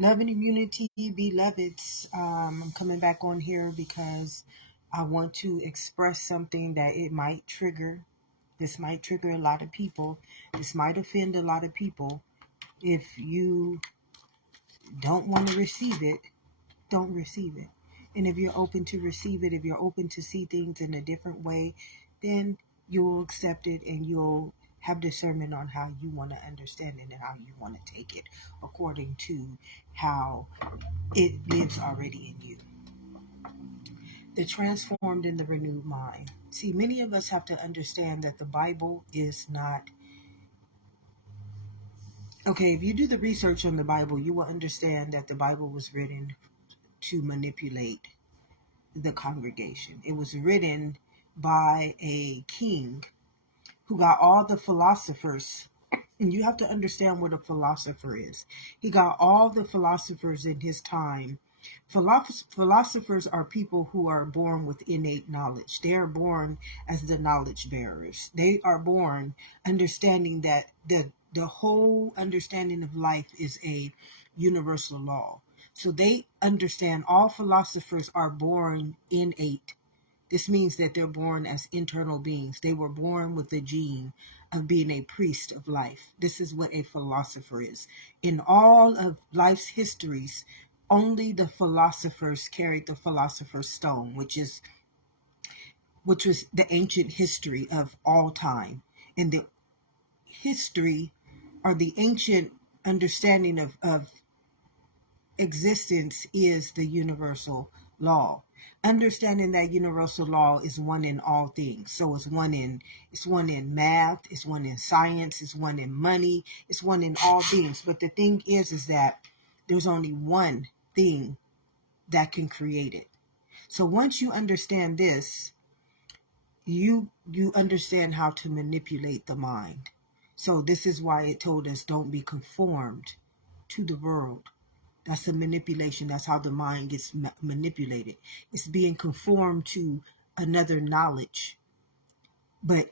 Love and immunity, beloveds. I'm coming back on here because I want to express something that it might trigger. This might trigger a lot of people. This might offend a lot of people. If you don't want to receive it, don't receive it. And if you're open to receive it, if you're open to see things in a different way, then you'll accept it and you'll have discernment on how you want to understand it and how you want to take it according to how it lives already in you. The transformed in the renewed mind. See, many of us have to understand that the Bible is not. Okay, if you do the research on the Bible, you will understand that the Bible was written to manipulate the congregation. It was written by a king who got all the philosophers. And you have to understand what a philosopher is. He got all the philosophers in his time. Philosophers are people who are born with innate knowledge. They are born as the knowledge bearers. They are born understanding that the whole understanding of life is a universal law. So they understand all philosophers are born innate. This means that they're born as internal beings. They were born with the gene of being a priest of life. This is what a philosopher is. In all of life's histories, only the philosophers carried the philosopher's stone, which was the ancient history of all time. And the history or the ancient understanding of existence is the universal law. Understanding that universal law is one in all things. So it's one in math, it's one in science, it's one in money, it's one in all things. But the thing is that there's only one thing that can create it. So once you understand this, you understand how to manipulate the mind. So this is why it told us don't be conformed to the world. That's a manipulation. That's how the mind gets manipulated. It's being conformed to another knowledge. But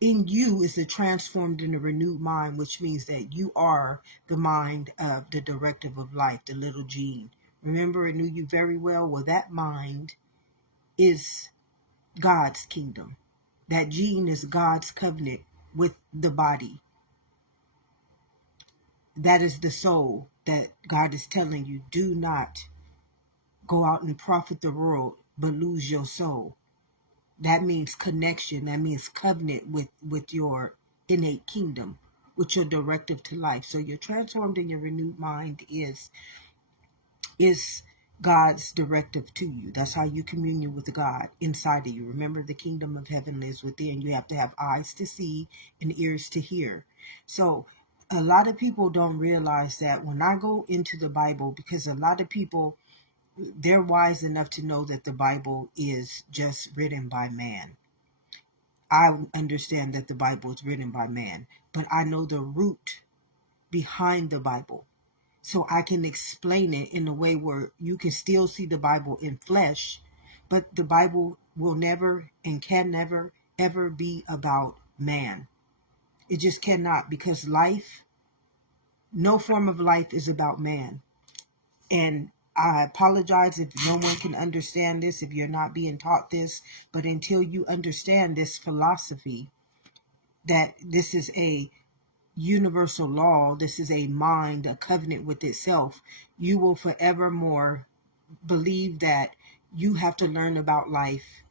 in you is the transformed and a renewed mind, which means that you are the mind of the directive of life, the little gene. Remember, it knew you very well. Well, that mind is God's kingdom. That gene is God's covenant with the body. That is the soul that God is telling you, do not go out and profit the world, but lose your soul. That means connection. That means covenant with your innate kingdom, with your directive to life. So your transformed and your renewed mind is God's directive to you. That's how you commune with God inside of you. Remember, the kingdom of heaven lives within. You have to have eyes to see and ears to hear. So a lot of people don't realize that when I go into the Bible, because a lot of people, they're wise enough to know that the Bible is just written by man. I understand that the Bible is written by man, but I know the root behind the Bible. So I can explain it in a way where you can still see the Bible in flesh, but the Bible will never and can never, ever be about man. It just cannot, because life, no form of life is about man. And I apologize if no one can understand this, if you're not being taught this, but until you understand this philosophy, that this is a universal law, this is a mind, a covenant with itself, you will forevermore believe that you have to learn about life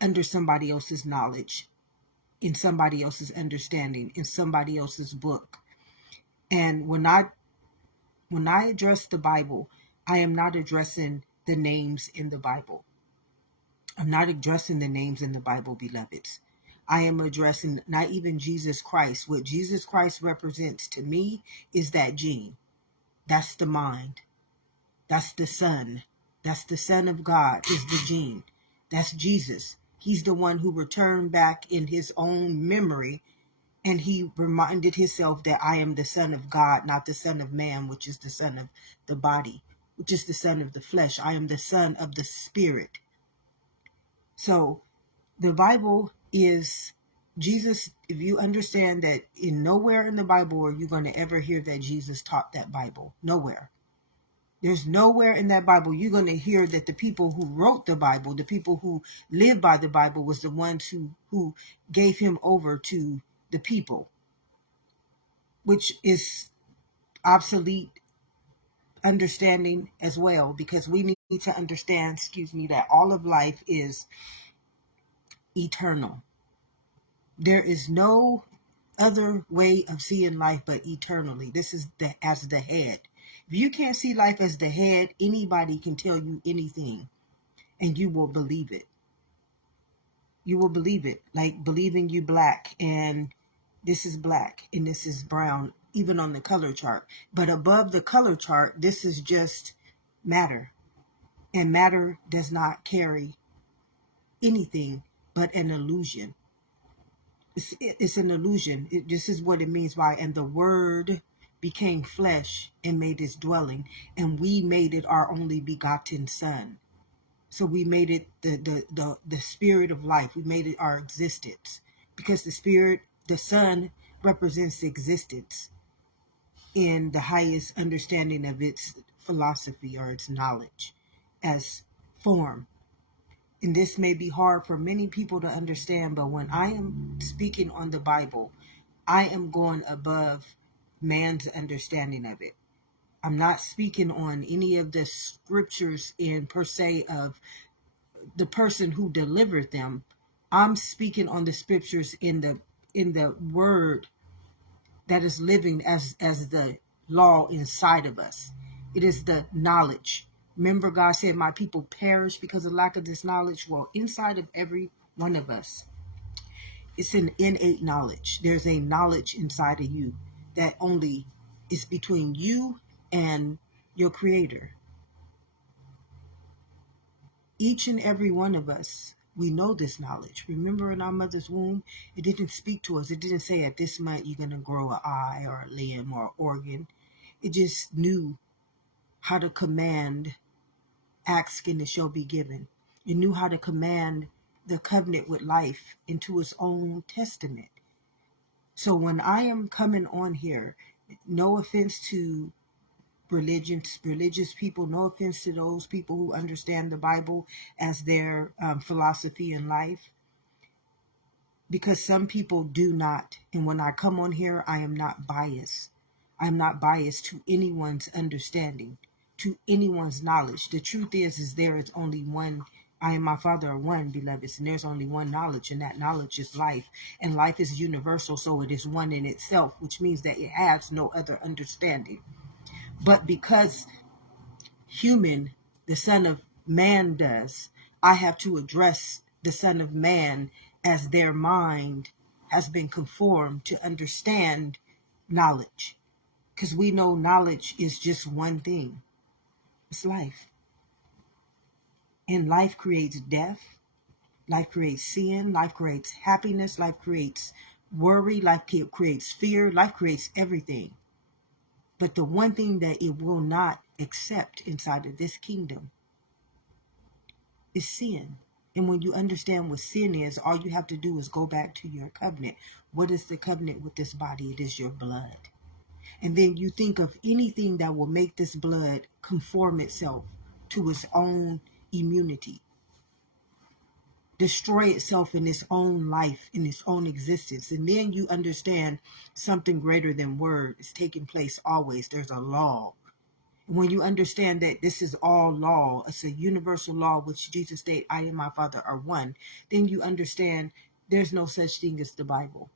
under somebody else's knowledge, in somebody else's understanding, in somebody else's book. And when I address the Bible, I am not addressing the names in the Bible. I'm not addressing the names in the Bible, beloveds. I am addressing not even Jesus Christ. What Jesus Christ represents to me is that gene. That's the mind. That's the Son. That's the Son of God, is the gene. That's Jesus. He's the one who returned back in his own memory, and he reminded himself that I am the Son of God, not the Son of man, which is the son of the body, which is the son of the flesh. I am the Son of the Spirit. So the Bible is Jesus, if you understand that in nowhere in the Bible are you going to ever hear that Jesus taught that Bible. Nowhere. There's nowhere in that Bible you're going to hear that the people who wrote the Bible, the people who lived by the Bible, was the ones who gave him over to the people, which is obsolete understanding as well, because we need to understand, that all of life is eternal. There is no other way of seeing life but eternally. This is as the head. If you can't see life as the head, anybody can tell you anything and you will believe it. You will believe it, like believing you black and this is black and this is brown, even on the color chart. But above the color chart, this is just matter. And matter does not carry anything but an illusion. It's an illusion. This is what it means by, and the word became flesh and made his dwelling, and we made it our only begotten son. So we made it the spirit of life. We made it our existence, because the son represents existence in the highest understanding of its philosophy or its knowledge as form. And this may be hard for many people to understand, but when I am speaking on the Bible, I am going above man's understanding of it. I'm not speaking on any of the scriptures in per se of the person who delivered them. I'm speaking on the scriptures in the word that is living as the law inside of us. It is the knowledge. Remember, God said, my people perish because of lack of this knowledge. Well, inside of every one of us, it's an innate knowledge. There's a knowledge inside of you that only is between you and your creator. Each and every one of us, we know this knowledge. Remember, in our mother's womb, it didn't speak to us. It didn't say at this month you're going to grow an eye or a limb or an organ. It just knew how to command, ask and it shall be given. It knew how to command the covenant with life into its own testament. So when I am coming on here, no offense to religious people, no offense to those people who understand the Bible as their philosophy in life, because some people do not. And when I come on here, I am not biased. I'm not biased to anyone's understanding, to anyone's knowledge. The truth is there is only one. I and my Father are one, beloveds, and there's only one knowledge, and that knowledge is life. And life is universal, so it is one in itself, which means that it has no other understanding. But because human, the Son of Man, does, I have to address the Son of Man as their mind has been conformed to understand knowledge. Because we know knowledge is just one thing. It's life. And life creates death. Life creates sin. Life creates happiness. Life creates worry. Life creates fear. Life creates everything. But the one thing that it will not accept inside of this kingdom is sin. And when you understand what sin is, all you have to do is go back to your covenant. What is the covenant with this body? It is your blood. And then you think of anything that will make this blood conform itself to its own immunity, destroy itself in its own life, in its own existence. And then you understand something greater than word is taking place always. There's a law. When you understand that this is all law, it's a universal law, which Jesus stated, I and my Father are one, then you understand there's no such thing as the Bible.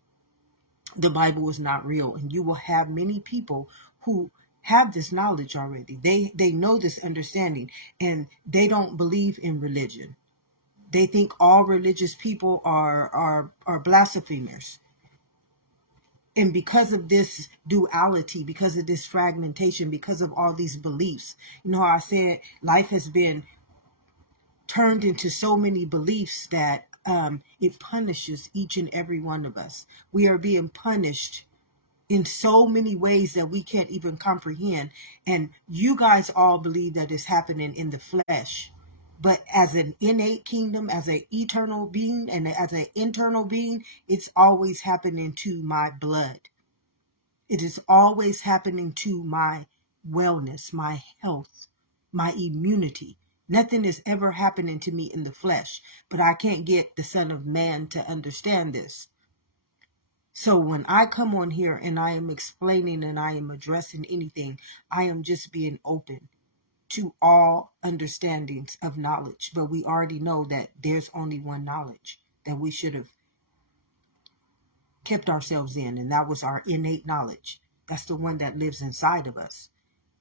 The Bible is not real. And you will have many people who have this knowledge already. They know this understanding, and they don't believe in religion. They think all religious people are blasphemers. And because of this duality, because of this fragmentation, because of all these beliefs, I said life has been turned into so many beliefs that it punishes each and every one of us. We are being punished in so many ways that we can't even comprehend. And you guys all believe that it's happening in the flesh. But as an innate kingdom, as an eternal being, and as an internal being, it's always happening to my blood. It is always happening to my wellness, my health, my immunity. Nothing is ever happening to me in the flesh, but I can't get the Son of Man to understand this. So when I come on here and I am explaining and I am addressing anything, I am just being open to all understandings of knowledge. But we already know that there's only one knowledge that we should have kept ourselves in, and that was our innate knowledge. That's the one that lives inside of us.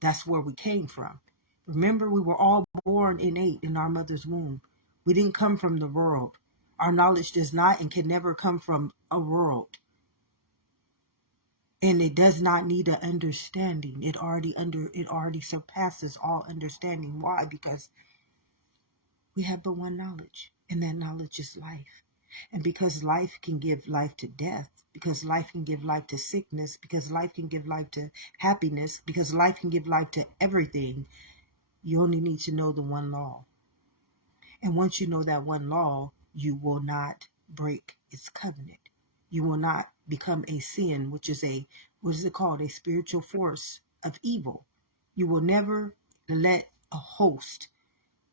That's where we came from. Remember, we were all born innate in our mother's womb. We didn't come from the world. Our knowledge does not and can never come from a world. And it does not need an understanding. It already surpasses all understanding. Why? Because we have but one knowledge, and that knowledge is life. And because life can give life to death, because life can give life to sickness, because life can give life to happiness, because life can give life to everything, you only need to know the one law. And once you know that one law, you will not break its covenant. You will not become a sin, which is what is it called? A spiritual force of evil. You will never let a host,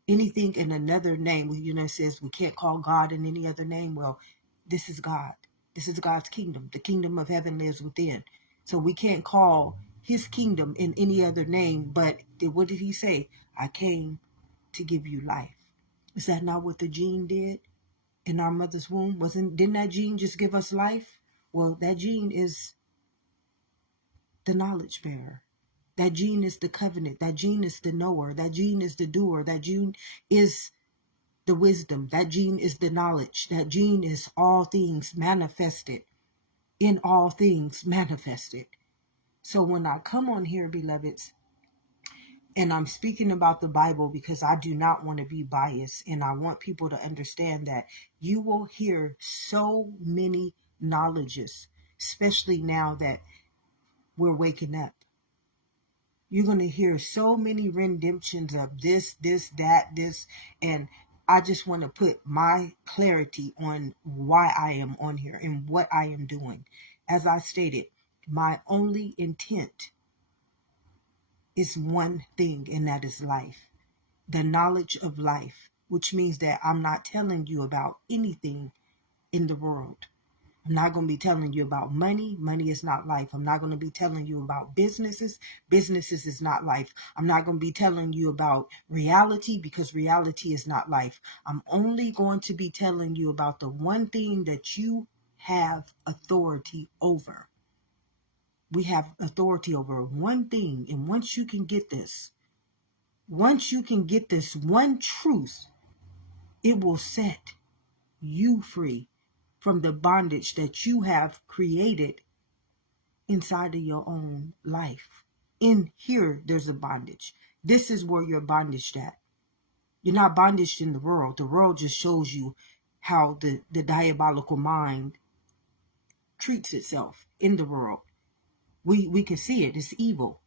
anything in another name. It says we can't call God in any other name. Well, this is God. This is God's kingdom. The kingdom of heaven lives within. So we can't call his kingdom in any other name. But what did he say? I came to give you life. Is that not what the gene did in our mother's womb? Didn't that gene just give us life? Well, that gene is the knowledge bearer. That gene is the covenant. That gene is the knower. That gene is the doer. That gene is the wisdom. That gene is the knowledge. That gene is all things manifested. In all things manifested. So when I come on here, beloveds, and I'm speaking about the Bible because I do not want to be biased, and I want people to understand that you will hear so many knowledges, especially now that we're waking up. You're going to hear so many redemptions of this, this, and I just want to put my clarity on why I am on here and what I am doing. As I stated, my only intent is one thing, and that is life. The knowledge of life, which means that I'm not telling you about anything in the world. I'm not going to be telling you about money. Money is not life. I'm not going to be telling you about businesses. Businesses is not life. I'm not going to be telling you about reality because reality is not life. I'm only going to be telling you about the one thing that you have authority over. We have authority over one thing. And once you can get this one truth, it will set you free from the bondage that you have created inside of your own life. In here, there's a bondage. This is where you're bondaged at. You're not bondaged in the world. The world just shows you how the diabolical mind treats itself in the world. We can see it. It's evil.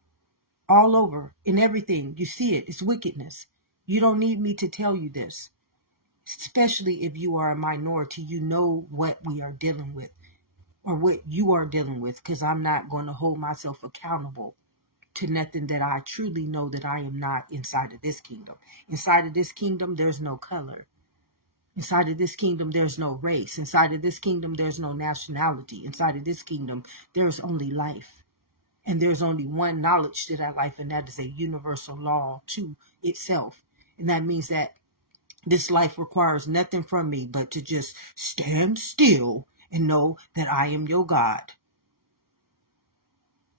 All over, in everything. You see it. It's wickedness. You don't need me to tell you this. Especially if you are a minority, you know what we are dealing with. Or what you are dealing with, because I'm not going to hold myself accountable to nothing that I truly know that I am not inside of this kingdom. Inside of this kingdom, there's no color. Inside of this kingdom, there's no race. Inside of this kingdom, there's no nationality. Inside of this kingdom, there's only life. And there's only one knowledge to that life, and that is a universal law to itself. And that means that this life requires nothing from me but to just stand still and know that I am your God.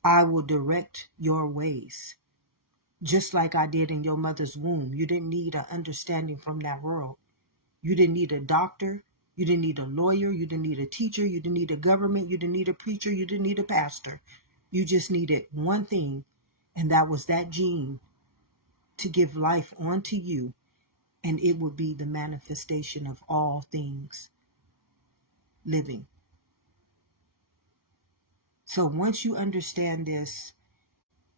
I will direct your ways, just like I did in your mother's womb. You didn't need an understanding from that world. You didn't need a doctor. You didn't need a lawyer. You didn't need a teacher. You didn't need a government. You didn't need a preacher. You didn't need a pastor. You just needed one thing, and that was that gene to give life onto you, and it would be the manifestation of all things living. So once you understand this,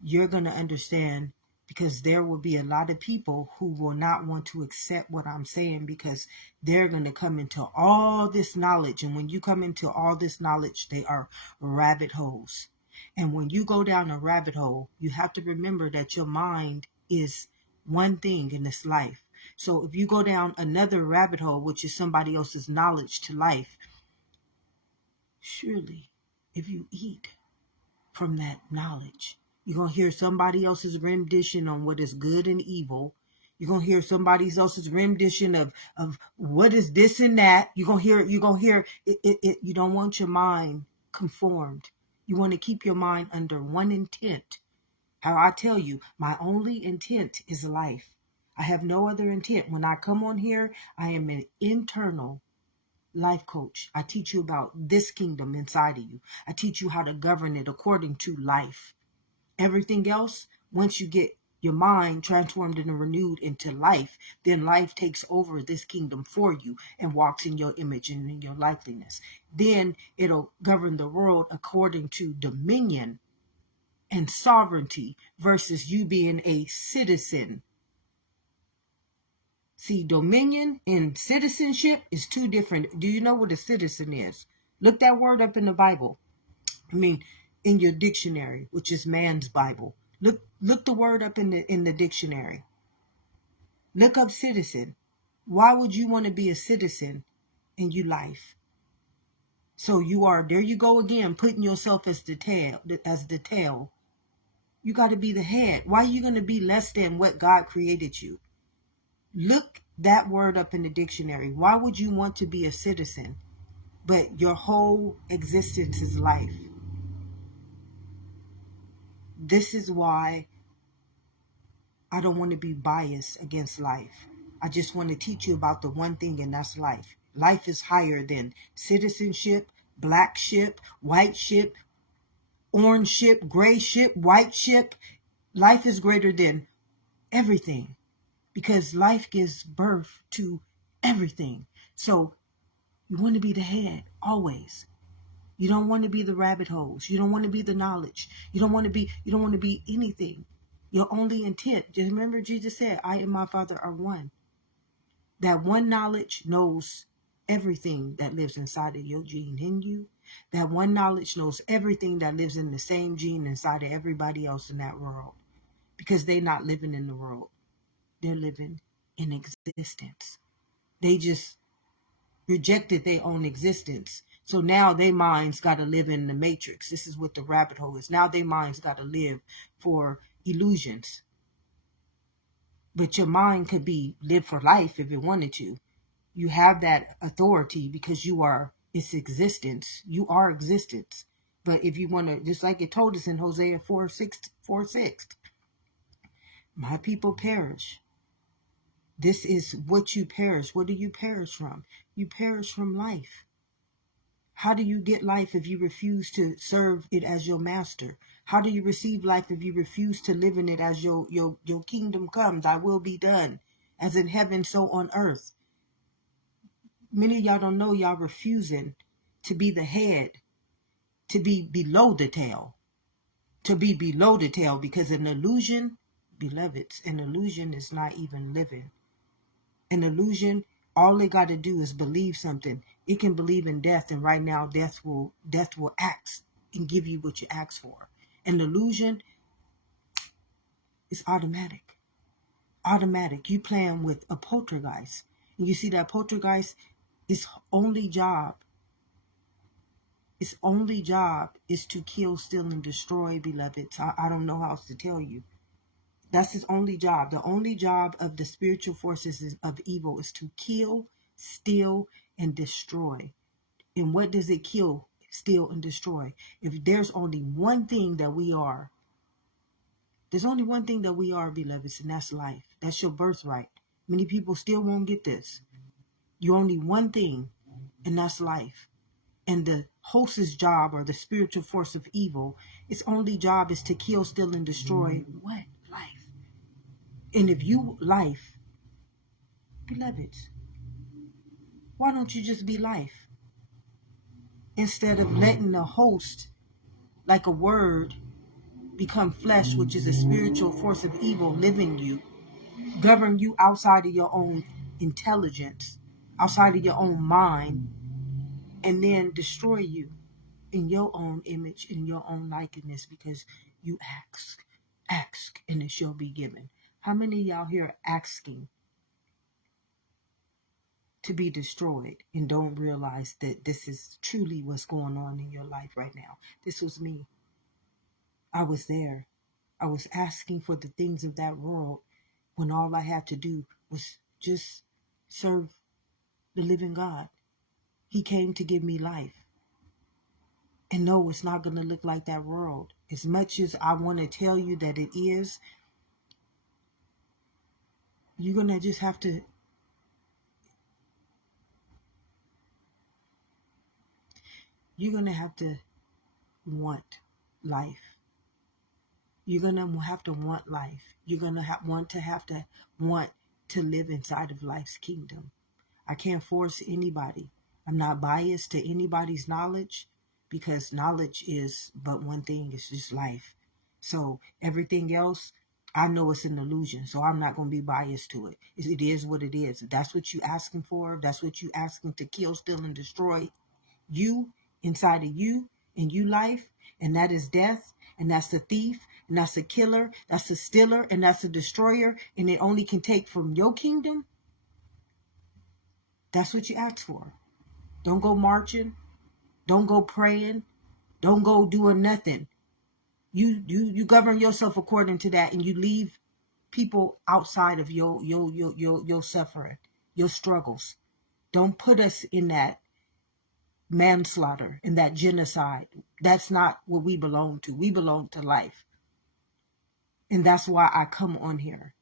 you're going to understand because there will be a lot of people who will not want to accept what I'm saying, because they're going to come into all this knowledge. And when you come into all this knowledge, they are rabbit holes. And when you go down a rabbit hole, you have to remember that your mind is one thing in this life. So if you go down another rabbit hole, which is somebody else's knowledge to life, surely if you eat from that knowledge, you're going to hear somebody else's rendition on what is good and evil. You're going to hear somebody else's rendition of what is this and that. You're going to hear it. You don't want your mind conformed. You want to keep your mind under one intent. How I tell you, my only intent is life. I have no other intent. When I come on here, I am an internal life coach. I teach you about this kingdom inside of you. I teach you how to govern it according to life. Everything else, once you get your mind transformed and renewed into life, then life takes over this kingdom for you and walks in your image and in your likeness. Then it'll govern the world according to dominion and sovereignty versus you being a citizen. See, dominion and citizenship is two different. Do you know what a citizen is? Look that word up in the Bible. In your dictionary, which is man's Bible. Look the word up in the dictionary. Look up citizen. Why would you want to be a citizen in your life? So you are, there you go again, putting yourself as the tail. You got to be the head. Why are you going to be less than what God created you? Look that word up in the dictionary. Why would you want to be a citizen, but your whole existence is life? This is why I don't want to be biased against life. I just want to teach you about the one thing, and that's life. Life is higher than citizenship, black ship, white ship, orange ship, gray ship, white ship. Life is greater than everything, because life gives birth to everything. So you want to be the head always. You don't want to be the rabbit holes. You don't want to be the knowledge. You don't want to be anything. Your only intent, just remember Jesus said, I and my Father are one. That one knowledge knows everything that lives inside of your gene in you. That one knowledge knows everything that lives in the same gene inside of everybody else in that world. Because they're not living in the world. They're living in existence. They just rejected their own existence. So now their minds got to live in the matrix. This is what the rabbit hole is. Now their minds got to live for illusions. But your mind could be live for life if it wanted to. You have that authority because you are its existence. You are existence. But if you want to, just like it told us in Hosea 4:6, my people perish. This is what you perish. What do you perish from? You perish from life. How do you get life if you refuse to serve it as your master? How do you receive life if you refuse to live in it as your kingdom come, thy will be done, as in heaven, so on earth? Many of y'all don't know y'all refusing to be the head, to be below the tail, because an illusion, beloveds, an illusion is not even living. An illusion, all they got to do is believe something. It can believe in death, and right now death will act and give you what you ask for. An illusion is automatic. You playing with a poltergeist. And you see that poltergeist, its only job is to kill, steal, and destroy, beloveds. I don't know how else to tell you. That's his only job. The only job of the spiritual forces of evil is to kill, steal, and destroy. And what does it kill, steal, and destroy? If there's only one thing that we are, beloveds, and that's life. That's your birthright. Many people still won't get this. You're only one thing, and that's life. And the host's job, or the spiritual force of evil, its only job is to kill, steal, and destroy what? Life. And if you life, beloveds, why don't you just be life? Instead of letting the host, like a word, become flesh, which is a spiritual force of evil, live in you, govern you outside of your own intelligence, outside of your own mind, and then destroy you in your own image, in your own likeness, because you ask, and it shall be given. How many of y'all here are asking to be destroyed and don't realize that this is truly what's going on in your life right now? This was me. I was there. I was asking for the things of that world when all I had to do was just serve the living God. He came to give me life. And no, it's not going to look like that world. As much as I want to tell you that it is, you're going to just have to, want life. You're going to have to want life. You're going to want to live inside of life's kingdom. I can't force anybody. I'm not biased to anybody's knowledge, because knowledge is but one thing. It's just life. So everything else, I know it's an illusion. So I'm not going to be biased to it. It is what it is. If that's what you're asking for, if that's what you're asking to kill, steal, and destroy you, inside of you, and you life, and that is death, and that's the thief, and that's the killer, that's the stealer, and that's the destroyer, and it only can take from your kingdom. That's what you ask for. Don't go marching. Don't go praying. Don't go doing nothing. You govern yourself according to that, and you leave people outside of your suffering, your struggles. Don't put us in that manslaughter, in that genocide. That's not what we belong to. We belong to life. And that's why I come on here,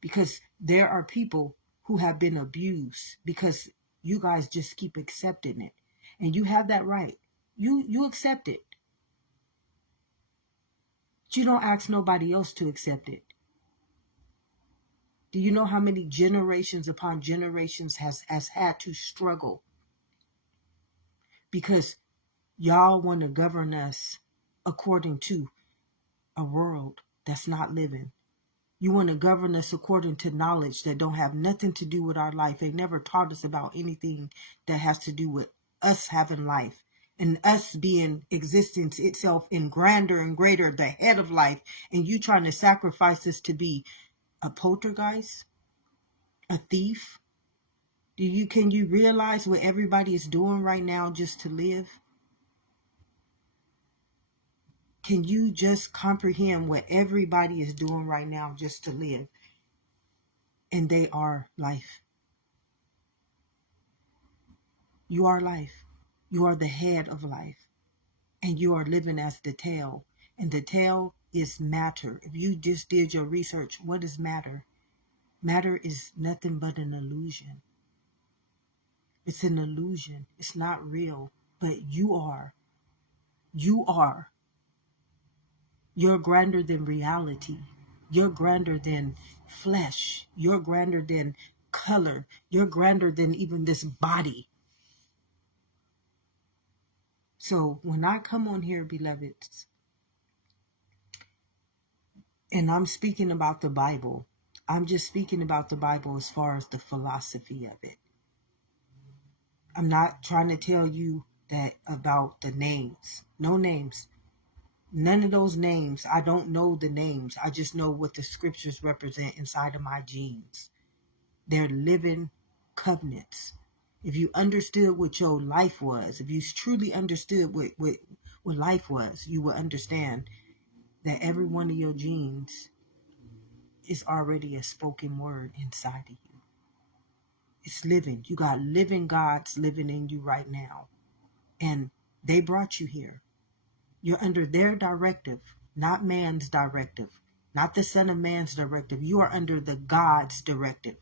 because there are people who have been abused because you guys just keep accepting it. And you have that right. You accept it. But you don't ask nobody else to accept it. Do you know how many generations upon generations has had to struggle because y'all want to govern us according to a world that's not living? You want to govern us according to knowledge that don't have nothing to do with our life. They never taught us about anything that has to do with us having life and us being existence itself in grander and greater, the head of life. And you trying to sacrifice us to be a poltergeist, a thief. Can you realize what everybody is doing right now just to live? Can you just comprehend what everybody is doing right now just to live? And they are life. You are life. You are the head of life. And you are living as the tail. And the tail is matter. If you just did your research, what is matter? Matter is nothing but an illusion. It's an illusion. It's not real. But you are. You are. You're grander than reality. You're grander than flesh. You're grander than color. You're grander than even this body. So when I come on here, beloveds, and I'm speaking about the Bible, I'm just speaking about the Bible as far as the philosophy of it. I'm not trying to tell you that about the names. No names. None of those names. I don't know the names. I just know what the scriptures represent inside of my genes. They're living covenants. If you understood what your life was, if you truly understood what life was, you will understand that every one of your genes is already a spoken word inside of you. It's living. You got living gods living in you right now. And they brought you here. You're under their directive, not man's directive, not the Son of Man's directive. You are under the God's directive.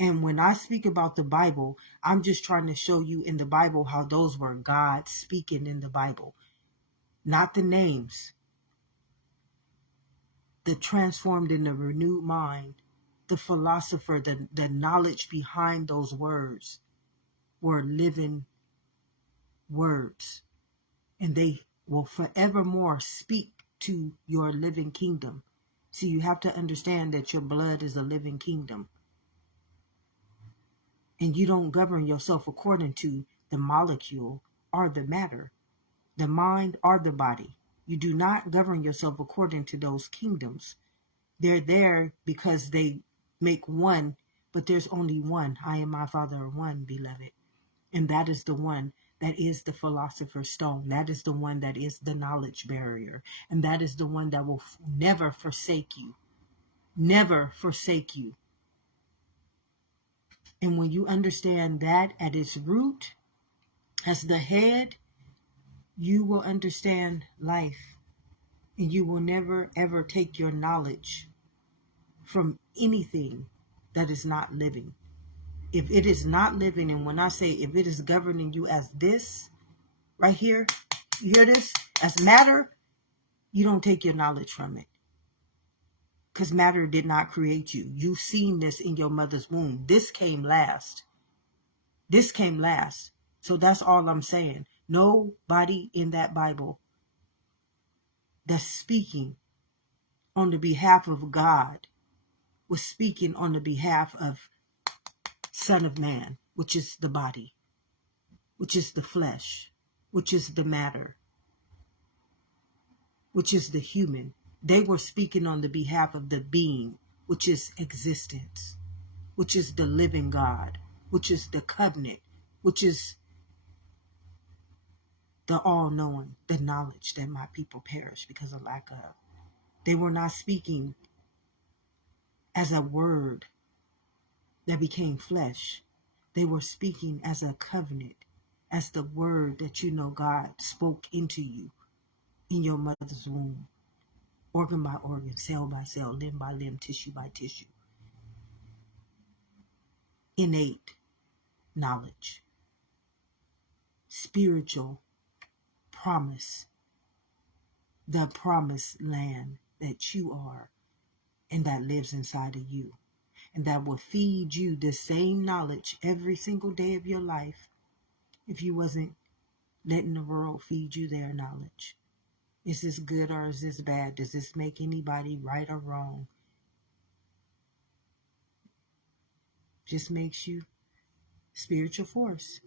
And when I speak about the Bible, I'm just trying to show you in the Bible how those were God speaking in the Bible, not the names. The transformed in the renewed mind, the philosopher, the knowledge behind those words were living words. And they will forevermore speak to your living kingdom. See, you have to understand that your blood is a living kingdom. And you don't govern yourself according to the molecule or the matter, the mind or the body. You do not govern yourself according to those kingdoms. They're there because they make one, but there's only one. I and my Father are one, beloved. And that is the one that is the philosopher's stone. That is the one that is the knowledge barrier. And that is the one that will never forsake you. Never forsake you. And when you understand that at its root, as the head, you will understand life. And you will never, ever take your knowledge from anything that is not living. If it is not living, and when I say if it is governing you as this, right here, you hear this? As matter, you don't take your knowledge from it. Because matter did not create you. You've seen this in your mother's womb. This came last. This came last. So that's all I'm saying. Nobody in that Bible that's speaking on the behalf of God was speaking on the behalf of Son of Man, which is the body, which is the flesh, which is the matter, which is the human. They were speaking on the behalf of the being, which is existence, which is the living God, which is the covenant, which is the all-knowing, the knowledge that my people perish because of lack of. They were not speaking as a word that became flesh. They were speaking as a covenant, as the word that you know God spoke into you in your mother's womb, organ by organ, cell by cell, limb by limb, tissue by tissue. Innate knowledge, spiritual promise, the promised land that you are and that lives inside of you, and that will feed you the same knowledge every single day of your life if you wasn't letting the world feed you their knowledge. Is this good or is this bad? Does this make anybody right or wrong? Just makes you spiritual force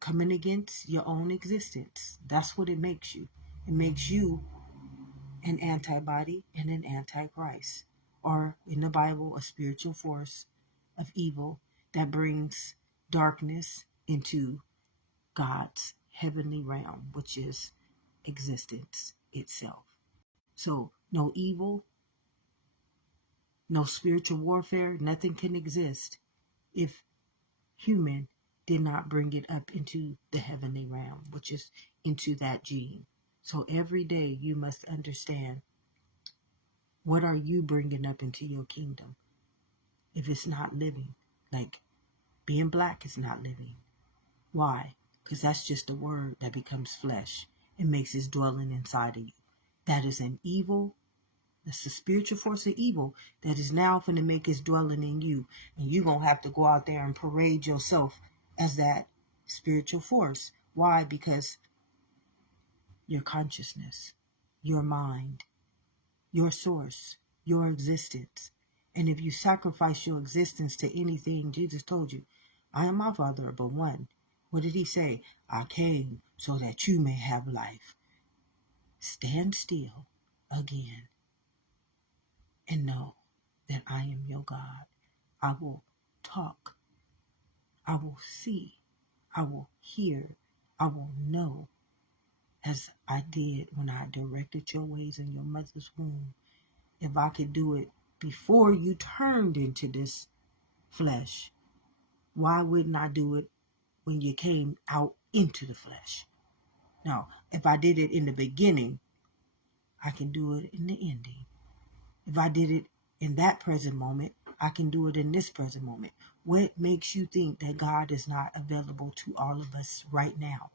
coming against your own existence. That's what it makes you. It makes you an antibody and an antichrist, or in the Bible, a spiritual force of evil that brings darkness into God's heavenly realm, which is existence itself. So no evil, no spiritual warfare, nothing can exist if human did not bring it up into the heavenly realm, which is into that gene. So every day you must understand, what are you bringing up into your kingdom? If it's not living, like being black is not living. Why? Because that's just a word that becomes flesh and makes its dwelling inside of you. That is an evil. That's the spiritual force of evil that is now going to make its dwelling in you. And you're going to have to go out there and parade yourself as that spiritual force. Why? Because your consciousness, your mind, your source, your existence. And if you sacrifice your existence to anything, Jesus told you, I and my Father are but one. What did he say? I came so that you may have life. Stand still again and know that I am your God. I will talk. I will see. I will hear. I will know, as I did when I directed your ways in your mother's womb. If I could do it before you turned into this flesh, why wouldn't I do it when you came out into the flesh? Now, if I did it in the beginning, I can do it in the ending. If I did it in that present moment, I can do it in this present moment. What makes you think that God is not available to all of us right now?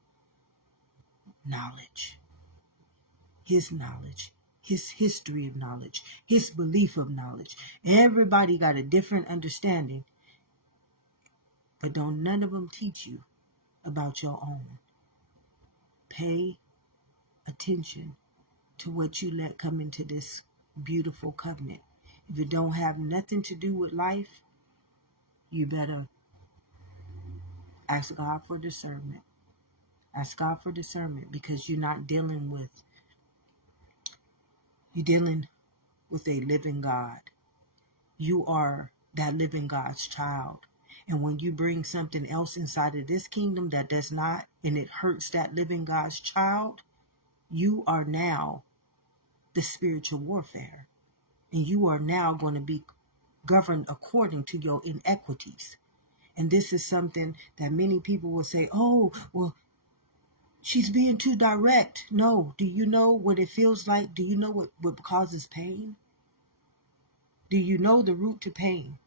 Knowledge. His knowledge. His history of knowledge. His belief of knowledge. Everybody got a different understanding, but don't none of them teach you about your own. Pay attention to what you let come into this beautiful covenant. If it don't have nothing to do with life, you better ask God for discernment. Ask God for discernment, because you're dealing with a living God. You are that living God's child. And when you bring something else inside of this kingdom that does not, and it hurts that living God's child, you are now the spiritual warfare. And you are now going to be governed according to your inequities. And this is something that many people will say, oh, well, she's being too direct. No. Do you know what it feels like? Do you know what causes pain? Do you know the root to pain?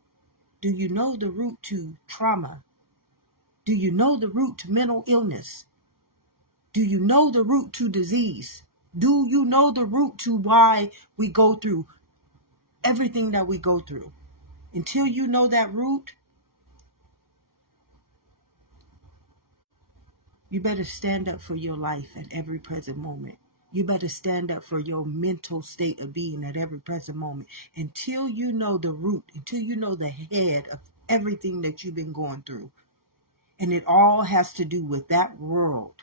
Do you know the root to trauma? Do you know the root to mental illness? Do you know the root to disease? Do you know the root to why we go through everything that we go through? Until you know that root, you better stand up for your life at every present moment. You better stand up for your mental state of being at every present moment. Until you know the root, until you know the head of everything that you've been going through. And it all has to do with that world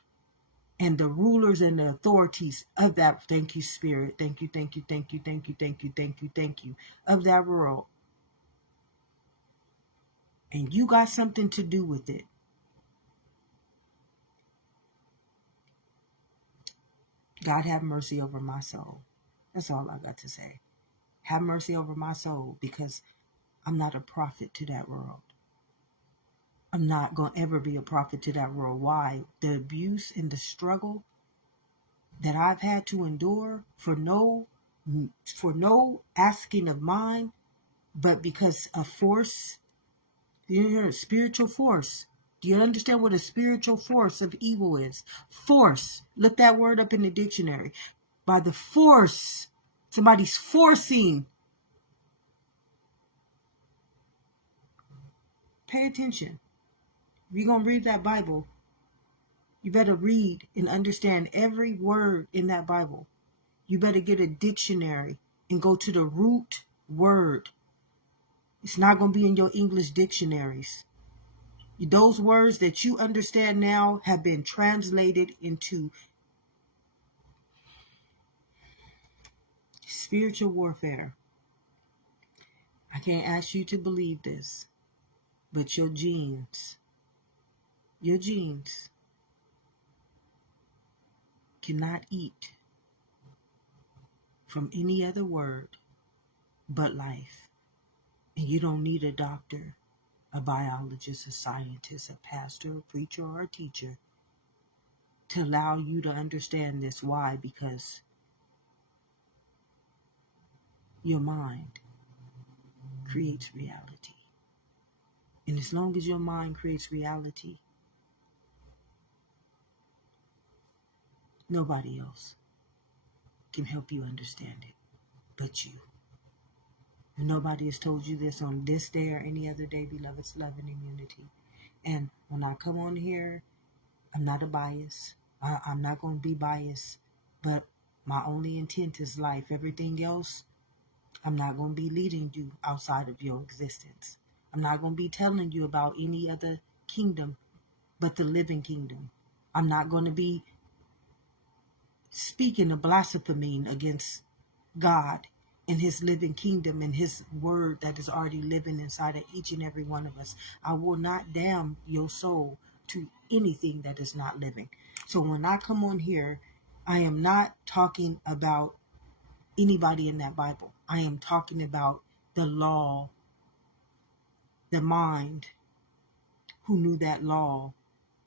and the rulers and the authorities of that. Thank you, Spirit. Thank you, thank you, thank you, thank you, thank you, thank you, thank you, of that world. And you got something to do with it. God have mercy over my soul. That's all I got to say. Have mercy over my soul, because I'm not a prophet to that world. I'm not going to ever be a prophet to that world. Why? The abuse and the struggle that I've had to endure for no asking of mine, but because a force, you hear, a spiritual force. Do you understand what a spiritual force of evil is? Force. Look that word up in the dictionary. By the force, somebody's forcing. Pay attention. If you're going to read that Bible, you better read and understand every word in that Bible. You better get a dictionary and go to the root word. It's not going to be in your English dictionaries. Those words that you understand now have been translated into spiritual warfare. I can't ask you to believe this, but your genes cannot eat from any other word but life. And you don't need a doctor, a biologist, a scientist, a pastor, a preacher, or a teacher to allow you to understand this. Why? Because your mind creates reality. And as long as your mind creates reality, nobody else can help you understand it but you. And nobody has told you this on this day or any other day, beloveds, love and immunity. And when I come on here, I'm not a bias. I'm not going to be biased, but my only intent is life. Everything else, I'm not going to be leading you outside of your existence. I'm not going to be telling you about any other kingdom but the living kingdom. I'm not going to be speaking a blasphemy against God and his living kingdom and his word that is already living inside of each and every one of us. I will not damn your soul to anything that is not living. So when I come on here, I am not talking about anybody in that Bible. I am talking about the law, the mind who knew that law,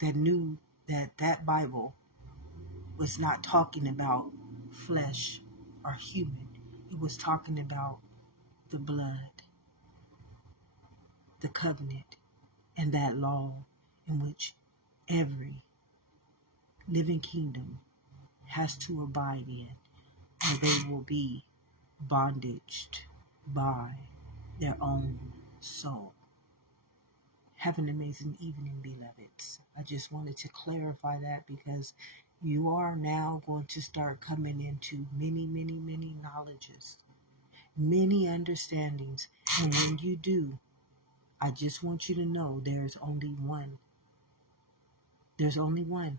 that knew that that Bible was not talking about flesh or human. It was talking about the blood, the covenant, and that law in which every living kingdom has to abide in, or they will be bondaged by their own soul. Have an amazing evening, beloveds. I just wanted to clarify that because You are now going to start coming into many, many, many knowledges, many understandings. And when you do, I just want you to know there's only one. There's only one.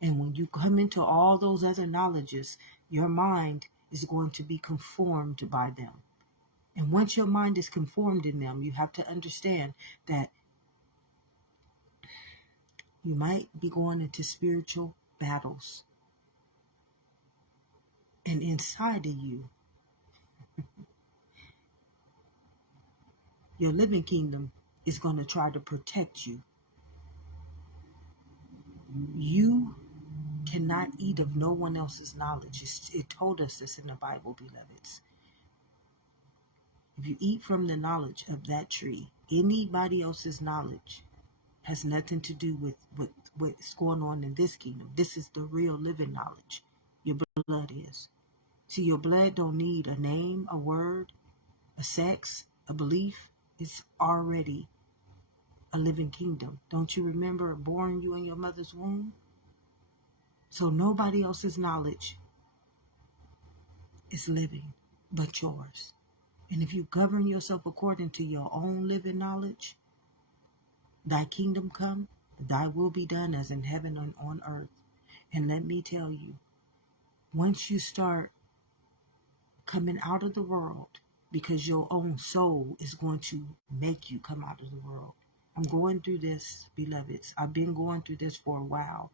And when you come into all those other knowledges, your mind is going to be conformed by them. And once your mind is conformed in them, you have to understand that you might be going into spiritual battles. And inside of you, your living kingdom is going to try to protect you. You cannot eat of no one else's knowledge. It told us this in the Bible, beloveds. If you eat from the knowledge of that tree, anybody else's knowledge has nothing to do with what's going on in this kingdom. This is the real living knowledge. Your blood is. See, your blood don't need a name, a word, a sex, a belief. It's already a living kingdom. Don't you remember born you in your mother's womb? So nobody else's knowledge is living but yours. And if you govern yourself according to your own living knowledge, thy kingdom come, thy will be done as in heaven and on earth. And let me tell you, once you start coming out of the world, because your own soul is going to make you come out of the world. I'm going through this, beloveds. I've been going through this for a while.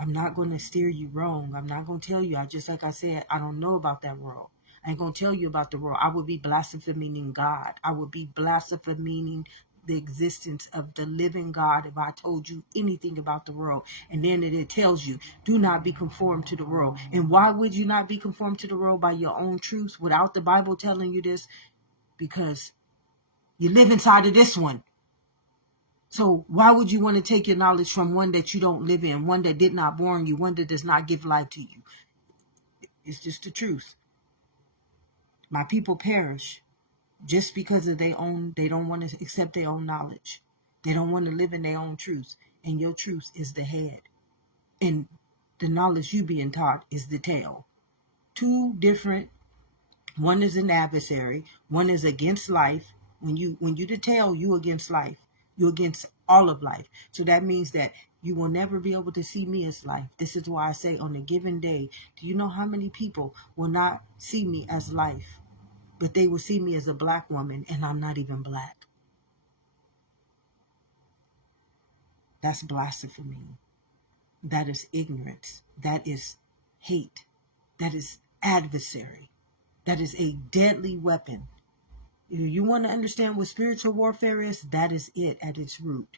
I'm not going to steer you wrong. I'm not going to tell you. Just like I said, I don't know about that world. I ain't going to tell you about the world. I would be blaspheming God. I would be blaspheming the existence of the living God if I told you anything about the world. And then it tells you, do not be conformed to the world. And why would you not be conformed to the world? By your own truths without the Bible telling you this? Because you live inside of this one. So why would you want to take your knowledge from one that you don't live in, one that did not born you, one that does not give life to you? It's just the truth. My people perish just because of their own. They don't want to accept their own knowledge. They don't want to live in their own truth. And your truth is the head. And the knowledge you being taught is the tail. Two different. One is an adversary. One is against life. When you the tail, you against life. You against all of life. So that means that you will never be able to see me as life. This is why I say on a given day, do you know how many people will not see me as life, but they will see me as a black woman, and I'm not even black? That's blasphemy. That is ignorance. That is hate. That is adversary. That is a deadly weapon. If you want to understand what spiritual warfare is, that is it at its root.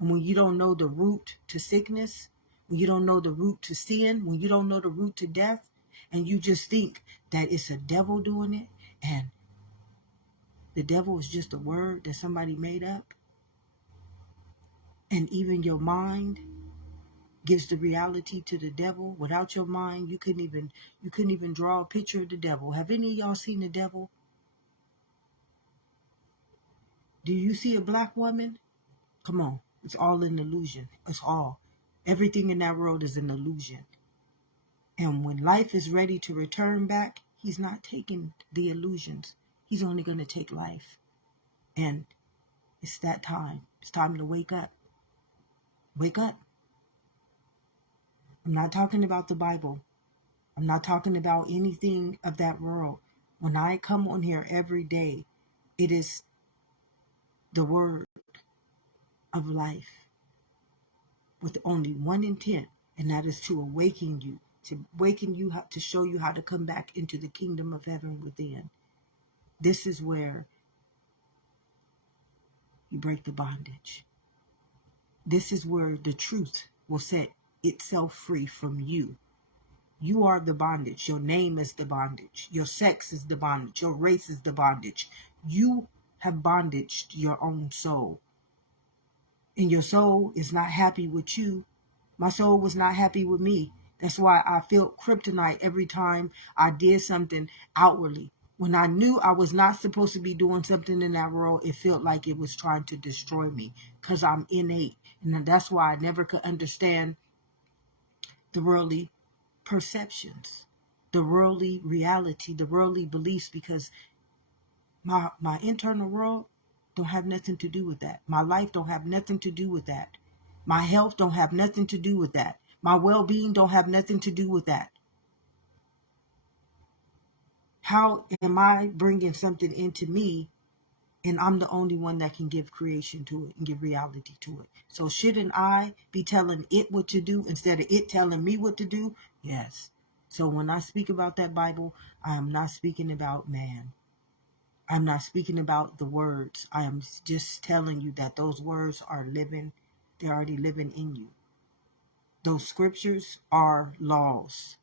And when you don't know the root to sickness, when you don't know the root to sin, when you don't know the root to death, and you just think that it's a devil doing it, and the devil is just a word that somebody made up, and even your mind gives the reality to the devil. Without your mind, you couldn't even draw a picture of the devil. Have any of y'all seen the devil? Do you see a black woman? Come on. It's all an illusion. It's all. Everything in that world is an illusion. And when life is ready to return back, he's not taking the illusions. He's only going to take life. And it's that time. It's time to wake up. Wake up. I'm not talking about the Bible. I'm not talking about anything of that world. When I come on here every day, it is the word of life with only one intent, and that is to awaken you, to show you how to come back into the kingdom of heaven within. This is where you break the bondage. This is where the truth will set itself free from you. You are the bondage. Your name is the bondage. Your sex is the bondage. Your race is the bondage. You have bondaged your own soul. And your soul is not happy with you. My soul was not happy with me. That's why I felt kryptonite every time I did something outwardly. When I knew I was not supposed to be doing something in that world, it felt like it was trying to destroy me because I'm innate. And that's why I never could understand the worldly perceptions, the worldly reality, the worldly beliefs, because my internal world don't have nothing to do with that. My life don't have nothing to do with that. My health don't have nothing to do with that. My well-being don't have nothing to do with that. How am I bringing something into me and I'm the only one that can give creation to it and give reality to it? So shouldn't I be telling it what to do instead of it telling me what to do? Yes. So when I speak about that Bible, I am not speaking about man. I'm not speaking about the words. I am just telling you that those words are living. They're already living in you. Those scriptures are laws.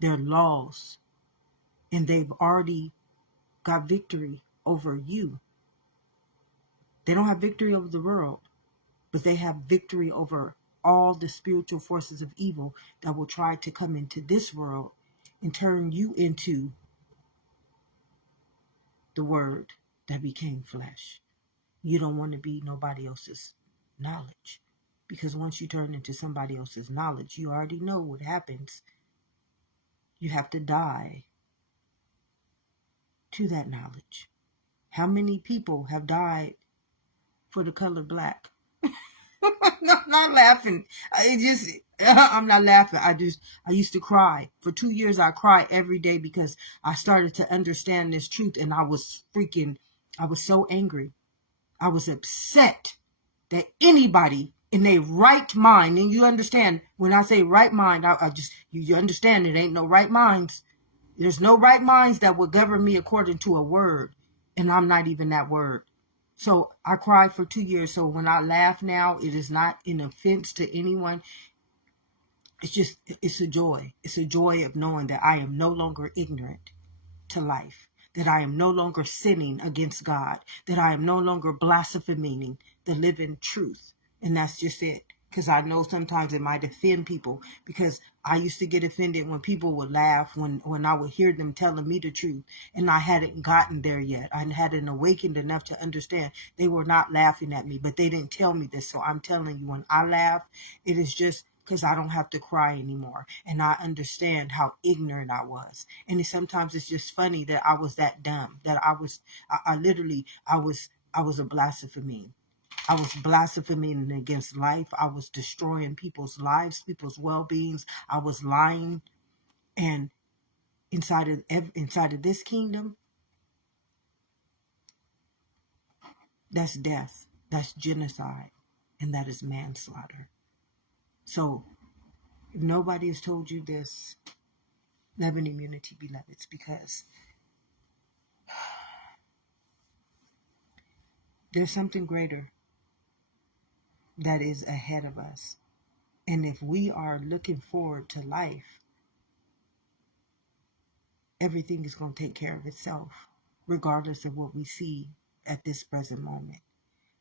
They're laws. And they've already got victory over you. They don't have victory over the world, but they have victory over all the spiritual forces of evil that will try to come into this world and turn you into the word that became flesh. You don't want to be nobody else's knowledge, because once you turn into somebody else's knowledge, you already know what happens. You have to die to that knowledge. How many people have died for the color black? I'm not laughing. I'm not laughing. I used to cry. For 2 years, I cried every day because I started to understand this truth, and I was so angry. I was upset that anybody in their right mind, and you understand when I say right mind, you understand it ain't no right minds. There's no right minds that will govern me according to a word, and I'm not even that word. So I cried for 2 years. So when I laugh now, it is not an offense to anyone. It's a joy. It's a joy of knowing that I am no longer ignorant to life, that I am no longer sinning against God, that I am no longer blaspheming the living truth. And that's just it. Because I know sometimes it might offend people, because I used to get offended when people would laugh when I would hear them telling me the truth, and I hadn't gotten there yet. I hadn't awakened enough to understand they were not laughing at me, but they didn't tell me this. So I'm telling you, when I laugh, it is just because I don't have to cry anymore, and I understand how ignorant I was. And sometimes it's just funny that I was that dumb, that I was a blasphemer. I was blaspheming against life. I was destroying people's lives, people's well-beings. I was lying. And inside of this kingdom, that's death, that's genocide, and that is manslaughter. So if nobody has told you this, love and immunity, beloveds, because there's something greater that is ahead of us. And if we are looking forward to life, everything is going to take care of itself, regardless of what we see at this present moment.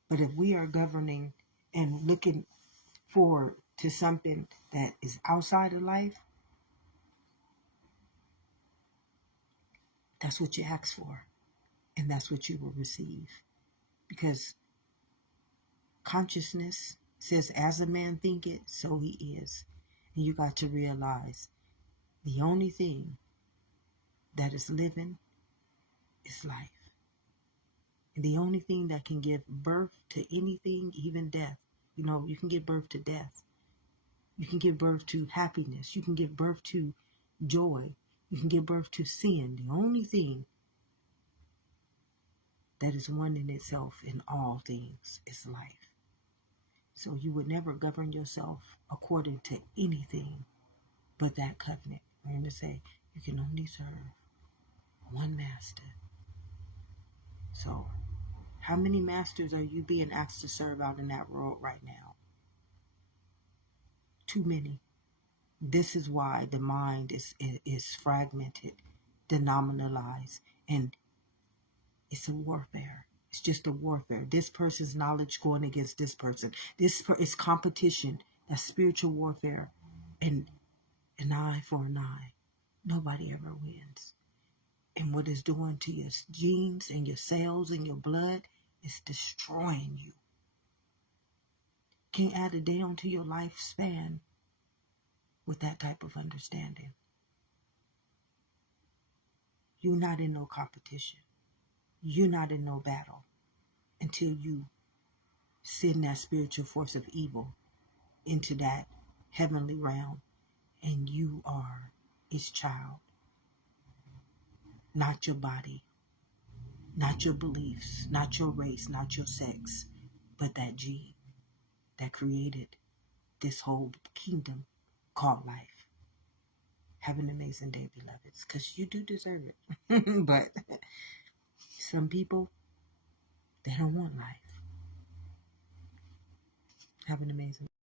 But if we are governing and looking forward to something that is outside of life, that's what you ask for, and that's what you will receive. Because consciousness says, as a man thinketh, so he is. And you got to realize the only thing that is living is life. And the only thing that can give birth to anything, even death, you can give birth to death. You can give birth to happiness. You can give birth to joy. You can give birth to sin. The only thing that is one in itself in all things is life. So you would never govern yourself according to anything but that covenant. I'm going to say you can only serve one master. So how many masters are you being asked to serve out in that world right now? Too many. This is why the mind is fragmented, denominalized, and it's a warfare. It's just a warfare. This person's knowledge going against this person. It's competition. That's spiritual warfare. And an eye for an eye. Nobody ever wins. And what it's doing to your genes and your cells and your blood is destroying you. Can't add a day onto your lifespan with that type of understanding. You're not in no competition. You're not in no battle until you send that spiritual force of evil into that heavenly realm and you are its child. Not your body, not your beliefs, not your race, not your sex, but that gene that created this whole kingdom called life. Have an amazing day, beloveds, because you do deserve it. But some people, they don't want life. Have an amazing